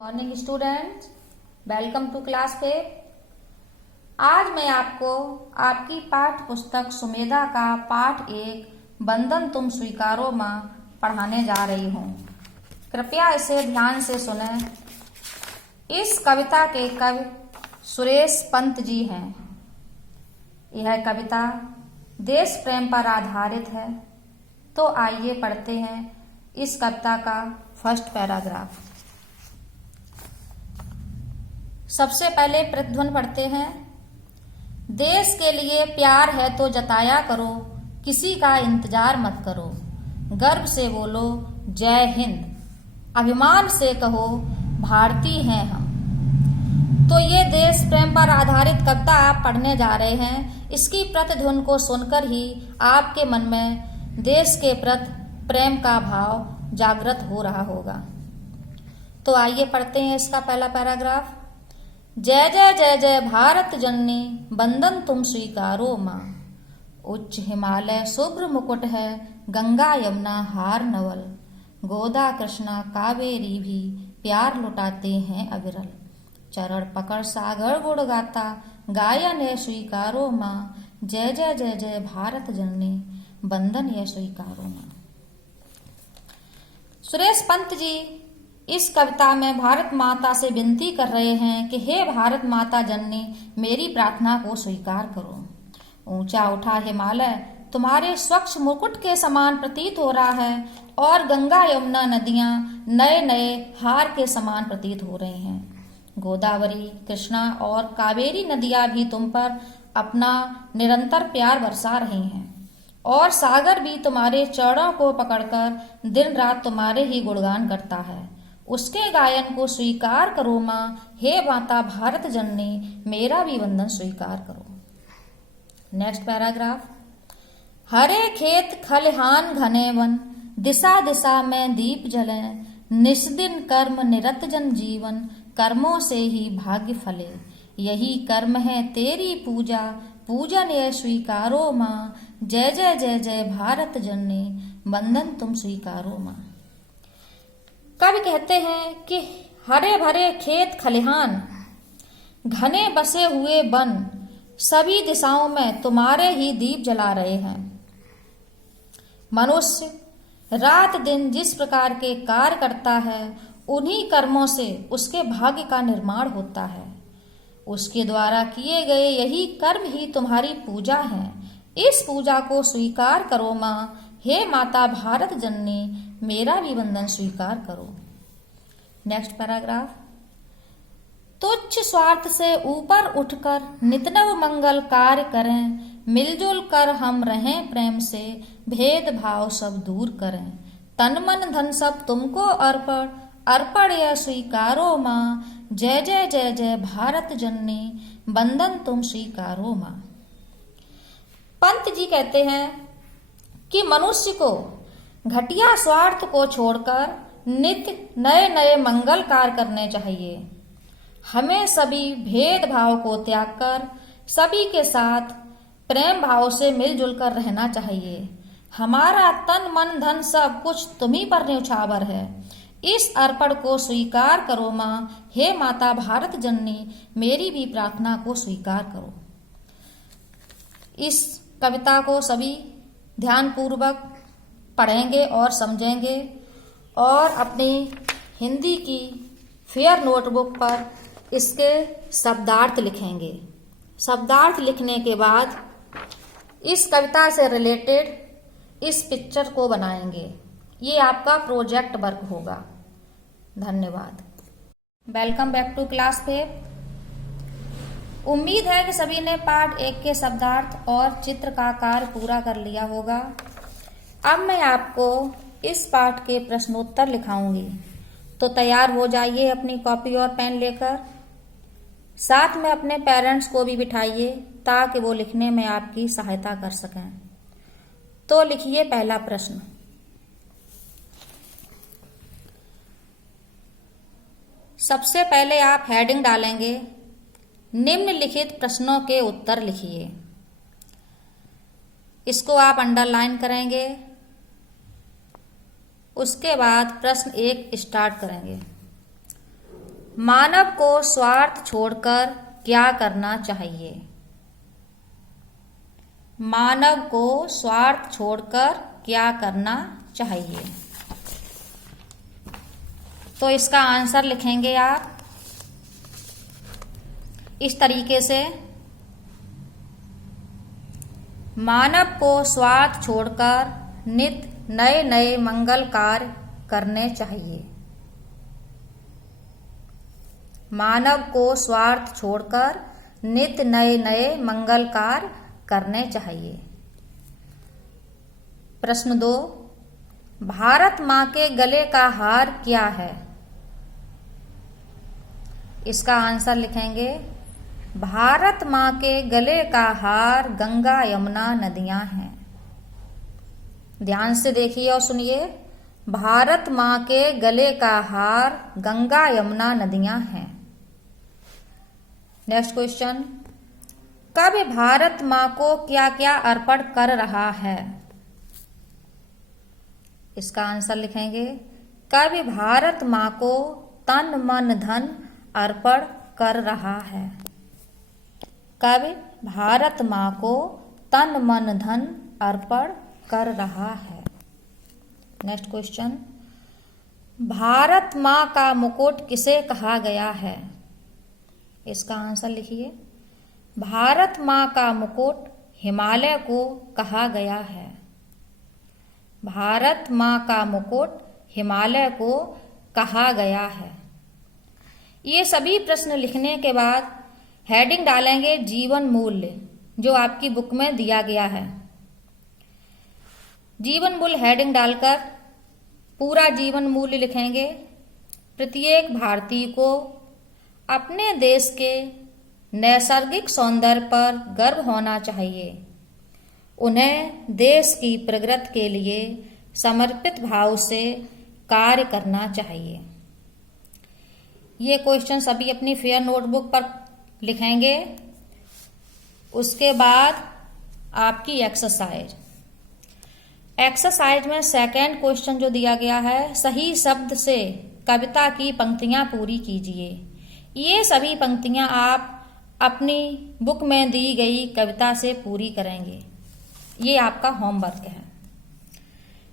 Morning students, welcome to class 5। आज मैं आपको आपकी पाठ्य पुस्तक सुमेधा का पाठ 1 बंधन तुम स्वीकारो मां पढ़ाने जा रही हूँ। कृपया इसे ध्यान से सुने। इस कविता के कवि सुरेश पंत जी हैं। यह कविता देश प्रेम पर आधारित है। तो आइए पढ़ते हैं इस कविता का फर्स्ट पैराग्राफ। सबसे पहले प्रतिध्वनि पढ़ते हैं। देश के लिए प्यार है तो जताया करो, किसी का इंतजार मत करो। गर्व से बोलो जय हिंद, अभिमान से कहो भारतीय हैं हम। तो ये देश प्रेम पर आधारित कविता आप पढ़ने जा रहे हैं। इसकी प्रतिध्वनि को सुनकर ही आपके मन में देश के प्रति प्रेम का भाव जागृत हो रहा होगा। तो आइए पढ़ते हैं इसका पहला पैराग्राफ। जय जय जय जय भारत जननी, बंधन तुम स्वीकारो मां। उच्च हिमालय शुभ्र मुकुट है, गंगा यमुना हार नवल। गोदा कृष्णा कावेरी भी प्यार लुटाते हैं अविरल। चरण पकड़ सागर गुण गाता, गायन है स्वीकारो मां। जय जय जय जय भारत जननी, बंधन यह स्वीकारो मां। सुरेश पंत जी इस कविता में भारत माता से विनती कर रहे हैं कि हे भारत माता जननी, मेरी प्रार्थना को स्वीकार करो। ऊंचा उठा हिमालय तुम्हारे स्वच्छ मुकुट के समान प्रतीत हो रहा है और गंगा यमुना नदियां नए नए हार के समान प्रतीत हो रही हैं। गोदावरी, कृष्णा और कावेरी नदियां भी तुम पर अपना निरंतर प्यार बरसा रही हैं और सागर भी तुम्हारे चरणों को पकड़कर दिन रात तुम्हारे ही गुणगान करता है। उसके गायन को स्वीकार करो मां, हे माता भारत जननी, मेरा भी बंधन स्वीकार करो। Next paragraph. हरे खेत खलिहान घने वन, दिशा दिशा में दीप जले। निस्दिन कर्म निरत जन जीवन, कर्मों से ही भाग्य फले। यही कर्म है तेरी पूजा, पूजन ये स्वीकारो मां। जय जय जय जय भारत जननी, बंधन तुम स्वीकारो मां। कवि कहते हैं कि हरे भरे खेत खलिहान, घने बसे हुए वन, सभी दिशाओं में तुम्हारे ही दीप जला रहे हैं। मनुष्य रात दिन जिस प्रकार के कार्य करता है, उन्हीं कर्मों से उसके भाग्य का निर्माण होता है। उसके द्वारा किए गए यही कर्म ही तुम्हारी पूजा है। इस पूजा को स्वीकार करो मां, हे माता भारत जननी, मेरा भी बंधन स्वीकार करो। Next paragraph. तुच्छ स्वार्थ से ऊपर उठकर नितनव मंगल कार्य करें। मिलजुल कर हम रहें प्रेम से, भेदभाव सब दूर करें। तन मन धन सब तुमको अर्पण, अर्पण यह स्वीकारो मां। जय जय जय जय भारत जननी, बंधन तुम स्वीकारो मां। पंत जी कहते हैं कि मनुष्य को घटिया स्वार्थ को छोड़कर नित्य नए नए मंगल कार्य करने चाहिए। हमें सभी भेदभाव को त्याग कर सभी के साथ प्रेम भाव से मिलजुल कर रहना चाहिए। हमारा तन मन धन सब कुछ तुम्ही पर न्यौछावर है। इस अर्पण को स्वीकार करो मां, हे माता भारत जननी, मेरी भी प्रार्थना को स्वीकार करो। इस कविता को सभी ध्यानपूर्वक पढ़ेंगे और समझेंगे और अपनी हिंदी की फेयर नोटबुक पर इसके शब्दार्थ लिखेंगे। शब्दार्थ लिखने के बाद इस कविता से रिलेटेड इस पिक्चर को बनाएंगे। ये आपका प्रोजेक्ट वर्क होगा। धन्यवाद। Welcome back to class 5। उम्मीद है कि सभी ने पाठ 1 के शब्दार्थ और चित्र का कार्य पूरा कर लिया होगा। अब मैं आपको इस पाठ के प्रश्नोत्तर लिखाऊंगी, तो तैयार हो जाइए अपनी कॉपी और पेन लेकर। साथ में अपने पेरेंट्स को भी बिठाइए ताकि वो लिखने में आपकी सहायता कर सकें। तो लिखिए पहला प्रश्न। सबसे पहले आप हेडिंग डालेंगे, निम्नलिखित प्रश्नों के उत्तर लिखिए। इसको आप अंडरलाइन करेंगे। उसके बाद प्रश्न 1 स्टार्ट करेंगे। मानव को स्वार्थ छोड़कर क्या करना चाहिए? मानव को स्वार्थ छोड़कर क्या करना चाहिए? तो इसका आंसर लिखेंगे आप इस तरीके से, मानव को स्वार्थ छोड़कर नित्य नए नए मंगल कार्य करने चाहिए। मानव को स्वार्थ छोड़कर नित्य नए नए मंगल कार्य करने चाहिए। प्रश्न 2, भारत माँ के गले का हार क्या है? इसका आंसर लिखेंगे, भारत माँ के गले का हार गंगा यमुना नदियां हैं। ध्यान से देखिए और सुनिए, भारत माँ के गले का हार गंगा यमुना नदियां हैं। नेक्स्ट क्वेश्चन, कवि भारत माँ को क्या क्या अर्पण कर रहा है? इसका आंसर लिखेंगे, कवि भारत माँ को तन मन धन अर्पण कर रहा है। कवि भारत माँ को तन मन धन अर्पण कर रहा है। नेक्स्ट क्वेश्चन, भारत माँ का मुकुट किसे कहा गया है? इसका आंसर लिखिए, भारत माँ का मुकुट हिमालय को कहा गया है। भारत माँ का मुकुट हिमालय को कहा गया है। ये सभी प्रश्न लिखने के बाद हेडिंग डालेंगे जीवन मूल्य, जो आपकी बुक में दिया गया है। जीवन मूल्य हेडिंग डालकर पूरा जीवन मूल्य लिखेंगे। प्रत्येक भारतीय को अपने देश के नैसर्गिक सौंदर्य पर गर्व होना चाहिए। उन्हें देश की प्रगति के लिए समर्पित भाव से कार्य करना चाहिए। ये क्वेश्चन सभी अपनी फेयर नोटबुक पर लिखेंगे। उसके बाद आपकी एक्सरसाइज में सेकंड क्वेश्चन जो दिया गया है, सही शब्द से कविता की पंक्तियां पूरी कीजिए। ये सभी पंक्तियां आप अपनी बुक में दी गई कविता से पूरी करेंगे। ये आपका होमवर्क है।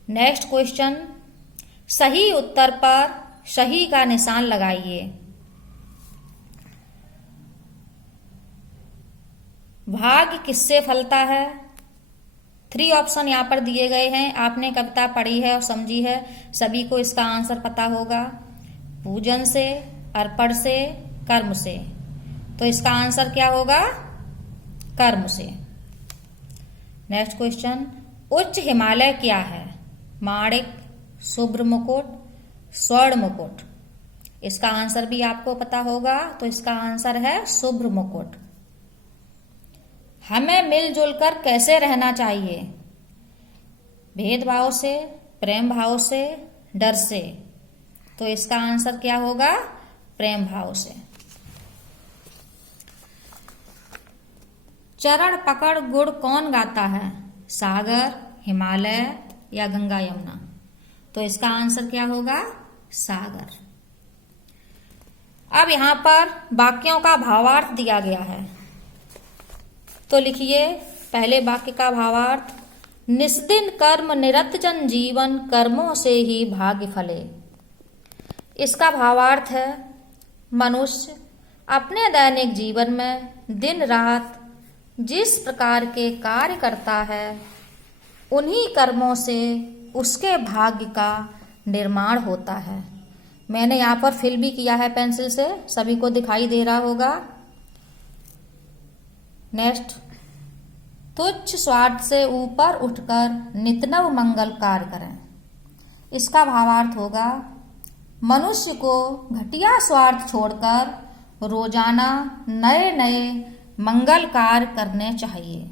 नेक्स्ट क्वेश्चन, सही उत्तर पर सही का निशान लगाइए। भाग्य किससे फलता है? 3 ऑप्शन यहाँ पर दिए गए हैं। आपने कविता पढ़ी है और समझी है, सभी को इसका आंसर पता होगा। पूजन से, अर्पण से, कर्म से। तो इसका आंसर क्या होगा? कर्म से। नेक्स्ट क्वेश्चन, उच्च हिमालय क्या है? माणिक, शुभ्र मुकुट, स्वर्ण मुकुट। इसका आंसर भी आपको पता होगा, तो इसका आंसर है शुभ्र मुकुट। हमें मिलजुल कर कैसे रहना चाहिए? भेदभाव से, प्रेम भाव से, डर से। तो इसका आंसर क्या होगा? प्रेम भाव से। चरण पकड़ गुड़ कौन गाता है? सागर, हिमालय या गंगा यमुना। तो इसका आंसर क्या होगा? सागर। अब यहां पर वाक्यों का भावार्थ दिया गया है, तो लिखिए पहले वाक्य का भावार्थ, निस्दिन कर्म निरत जन जीवन कर्मों से ही भाग्य फले। इसका भावार्थ है, मनुष्य अपने दैनिक जीवन में दिन रात जिस प्रकार के कार्य करता है, उन्हीं कर्मों से उसके भाग्य का निर्माण होता है। मैंने यहाँ पर फिल भी किया है पेंसिल से, सभी को दिखाई दे रहा होगा। नेक्स्ट, तुच्छ स्वार्थ से ऊपर उठकर नितनव मंगल कार्य करें। इसका भावार्थ होगा, मनुष्य को घटिया स्वार्थ छोड़कर रोजाना नए नए मंगल कार्य करने चाहिए।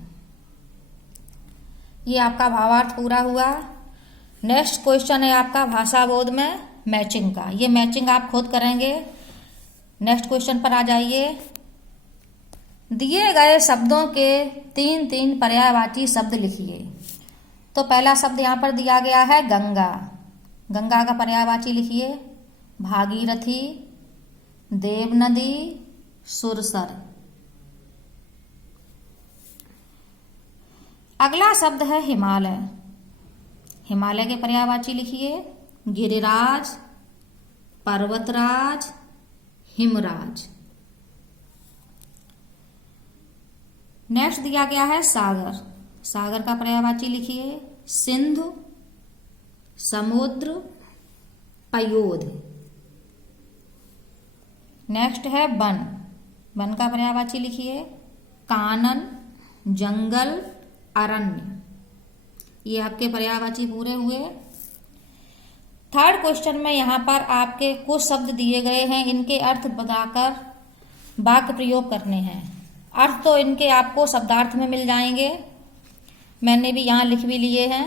ये आपका भावार्थ पूरा हुआ। नेक्स्ट क्वेश्चन है आपका भाषा बोध में मैचिंग का। ये मैचिंग आप खुद करेंगे। नेक्स्ट क्वेश्चन पर आ जाइए। दिए गए शब्दों के 3 पर्यायवाची शब्द लिखिए। तो पहला शब्द यहाँ पर दिया गया है गंगा। गंगा का पर्यायवाची लिखिए भागीरथी, देव नदी, सुरसर। अगला शब्द है हिमालय। हिमालय के पर्यायवाची लिखिए। गिरिराज, पर्वतराज, हिमराज। नेक्स्ट दिया गया है सागर। सागर का पर्यायवाची लिखिए। सिंधु, समुद्र, पयोध। नेक्स्ट है वन। वन का पर्यायवाची लिखिए। कानन, जंगल, अरण्य। ये आपके पर्यायवाची पूरे हुए। थर्ड क्वेश्चन में यहाँ पर आपके कुछ शब्द दिए गए हैं, इनके अर्थ बताकर वाक्य प्रयोग करने हैं। अर्थ तो इनके आपको शब्दार्थ में मिल जाएंगे, मैंने भी यहाँ लिख भी लिए हैं,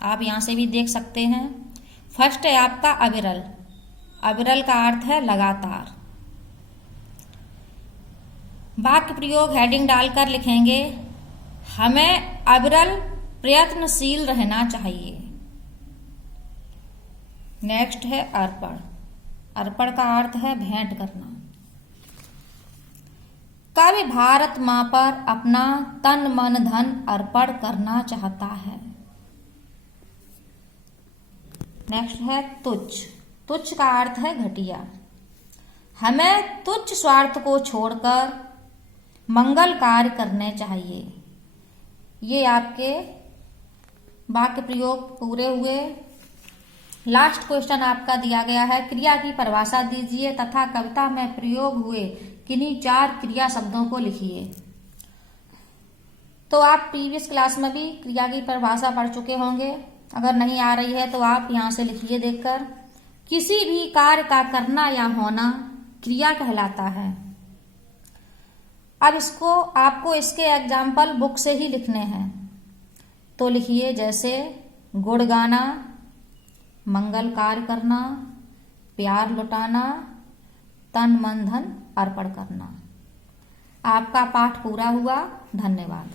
आप यहाँ से भी देख सकते हैं। फर्स्ट है आपका अविरल। अविरल का अर्थ है लगातार। वाक्य प्रयोग हेडिंग डालकर लिखेंगे, हमें अविरल प्रयत्नशील रहना चाहिए। नेक्स्ट है अर्पण। अर्पण का अर्थ है भेंट करना। कवि भारत माँ पर अपना तन मन धन अर्पण करना चाहता है। नेक्स्ट है तुच्छ। तुच्छ का अर्थ है घटिया। हमें तुच्छ स्वार्थ को छोड़कर मंगल कार्य करने चाहिए। ये आपके वाक्य प्रयोग पूरे हुए। लास्ट क्वेश्चन आपका दिया गया है, क्रिया की परिभाषा दीजिए तथा कविता में प्रयोग हुए किन्हीं 4 क्रिया शब्दों को लिखिए। तो आप प्रीवियस क्लास में भी क्रिया की परिभाषा पढ़ चुके होंगे, अगर नहीं आ रही है तो आप यहाँ से लिखिए देखकर। किसी भी कार्य का करना या होना क्रिया कहलाता है। अब इसको आपको इसके एग्जाम्पल बुक से ही लिखने हैं, तो लिखिए जैसे गुड़ गाना, मंगल कार्य करना, प्यार लुटाना, तन मन धन अर्पण करना। आपका पाठ पूरा हुआ। धन्यवाद।